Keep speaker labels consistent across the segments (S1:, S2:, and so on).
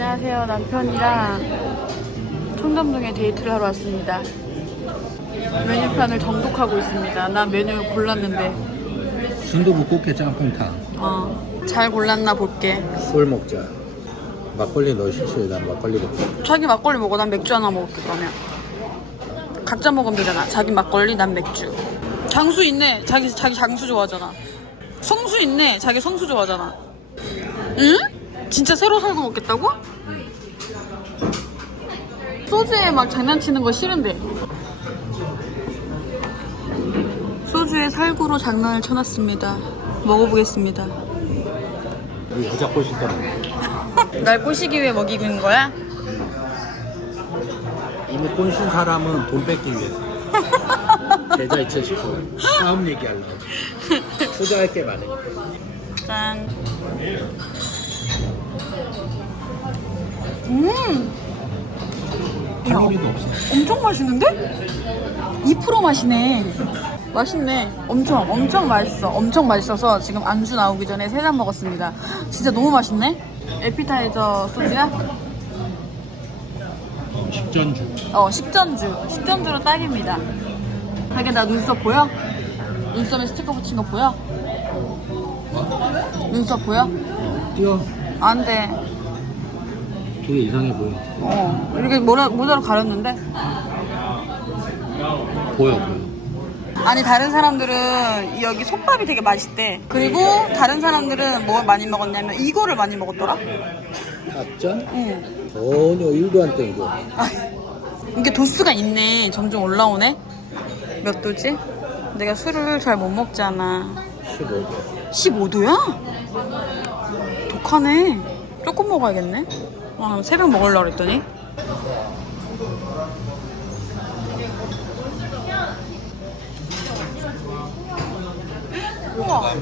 S1: 안녕하세요. 남편이랑 청담동에 데이트를 하러 왔습니다. 메뉴판을 정독하고 있습니다. 난 메뉴 골랐는데.
S2: 순두부 꽃게 짬뽕탕
S1: 어, 잘 골랐나 볼게.
S2: 술 먹자 막걸리 너 싫지 난 막걸리 먹자
S1: 자기 막걸리 먹어. 난 맥주 하나 먹을게, 그러면. 각자 먹으면 되잖아. 자기 막걸리, 난 맥주. 장수 있네. 자기, 자기 장수 좋아하잖아. 성수 있네. 자기 성수 좋아하잖아. 응? 진짜 새로 살고 먹겠다고? 소주에 막 장난치는 거 싫은데. 소주에 살구로 장난을 쳐놨습니다. 먹어보겠습니다.
S2: 이 부자꽃 있더라
S1: 날 꼬시기 위해 먹이고 있는 거야?
S2: 이미 꼰신 사람은 돈 뺏기 위해서 계좌 이체시키고 다음 얘기하려고 투자할 게 많으니까
S1: 짠. 음,
S2: 칼로리도 없어
S1: 엄청 맛있는데? 2% 맛이네. 맛있네. 엄청, 엄청 맛있어. 엄청 맛있어서 지금 안주 나오기 전에 세 잔 먹었습니다. 진짜 너무 맛있네? 에피타이저 소주야?
S2: 식전주
S1: 어, 식전주. 식전주로 딱입니다. 자기 나 눈썹 보여? 눈썹에 스티커 붙인 거 보여? 눈썹 보여?
S2: 어, 띄워
S1: 안 돼.
S2: 되게 이상해 보여
S1: 어, 이렇게 모자, 모자로 가렸는데?
S2: 보여 보여
S1: 아니, 다른 사람들은 여기 솥밥이 되게 맛있대. 그리고 다른 사람들은 뭐 많이 먹었냐면 이거를 많이 먹었더라?
S2: 합전?
S1: 응.
S2: 전혀 1도 안 땡겨
S1: 아, 이게 도수가 있네. 점점 올라오네. 몇 도지? 내가 술을 잘 못 먹잖아.
S2: 15도
S1: 15도야? 독하네. 조금 먹어야겠네. 아, 새벽 먹으려고 그랬더니. 우와.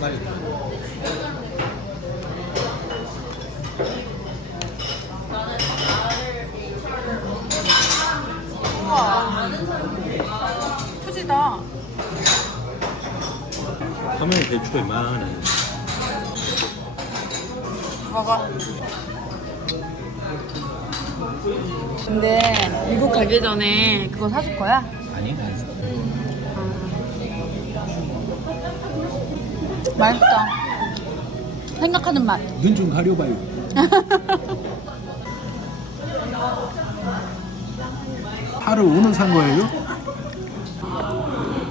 S1: 우와. 푸지다.
S2: 화면에 대추가 이만하네
S1: 먹어. 근데 미국 가기 전에 그거 사줄 거야?
S2: 아니 안 사.
S1: 맛있다. 생각하는 맛.
S2: 눈 좀 가려봐요 파를 오늘 산 거예요?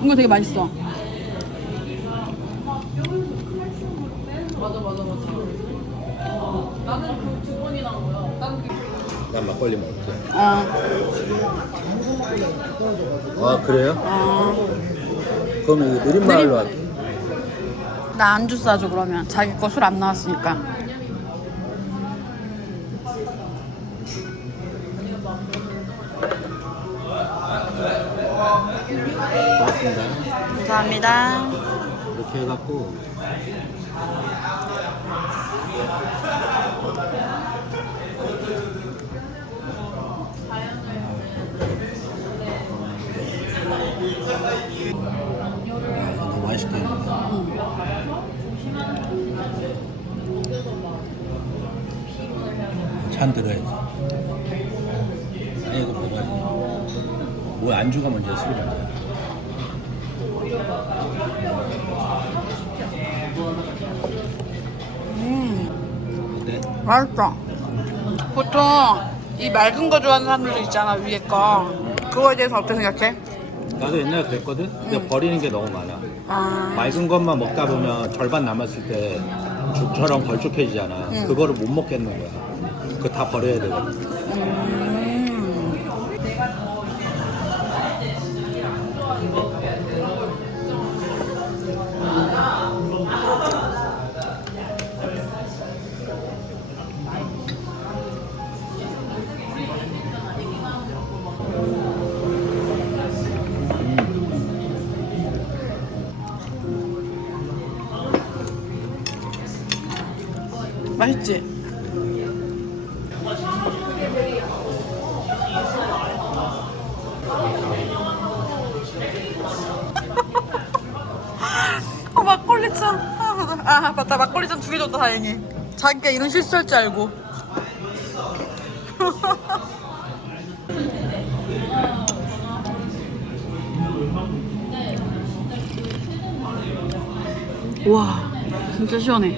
S1: 이거 되게 맛있어.
S2: 난 막걸리 먹을게
S1: 어,
S2: 아 그래요?
S1: 어.
S2: 그럼 여기 느린 마을로 할게
S1: 나 안주 싸줘 그러면. 자기 거 술 안 나왔으니까.
S2: 고맙습니다
S1: 감사합니다.
S2: 이렇게 해갖고 찬 들어야지 아니 이거 먹어야지 뭐 안주가 먼저 술이 먼저
S1: 음,
S2: 어때?
S1: 맛있어. 보통 이 맑은 거 좋아하는 사람들도 있잖아, 위에 거. 그거에 대해서 어떻게 생각해?
S2: 나도 옛날에 그랬거든? 근데 버리는 게 너무 많아
S1: 아,
S2: 맑은 것만 먹다 보면 절반 남았을 때 죽처럼 걸쭉해지잖아. 그거를 못 먹겠는 거야. 그거 다 버려야 되거든.
S1: 맛있지? 어, 막걸리잔 아, 아, 맞다. 막걸리잔 두 개 줬다 다행히. 자기가 이런 실수할 줄 알고. 와 진짜 시원해.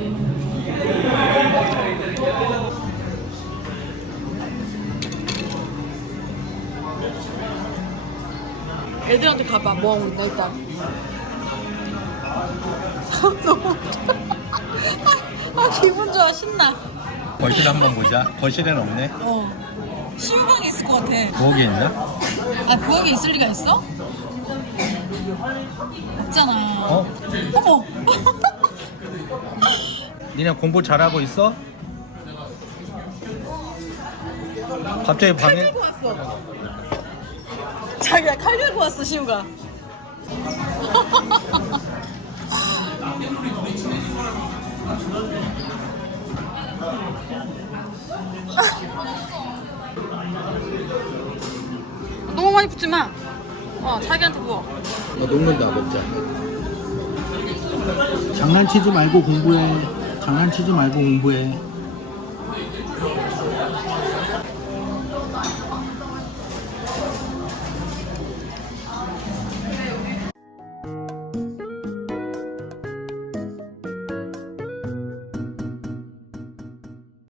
S1: 애들한테 가봐. 뭐 하고 있나, 일단. 너무 웃겨. 아, 아, 기분 좋아. 신나.
S2: 거실 한번 보자. 거실엔 없네.
S1: 어. 신방에 있을 것 같아.
S2: 부엌에 있나?
S1: 아, 부엌에 있을 리가 있어? 없잖아.
S2: 어?
S1: 어머!
S2: 니네 공부 잘하고 있어? 갑자기
S1: 칼
S2: 방에
S1: 들고 왔어. 자기야, 칼 들고 왔어, 시우가. 너무 많이 붙지 마. 어, 자기한테 부어.
S2: 너 녹는다 먹자. 장난치지 말고 공부해. 장난치지 말고 공부해.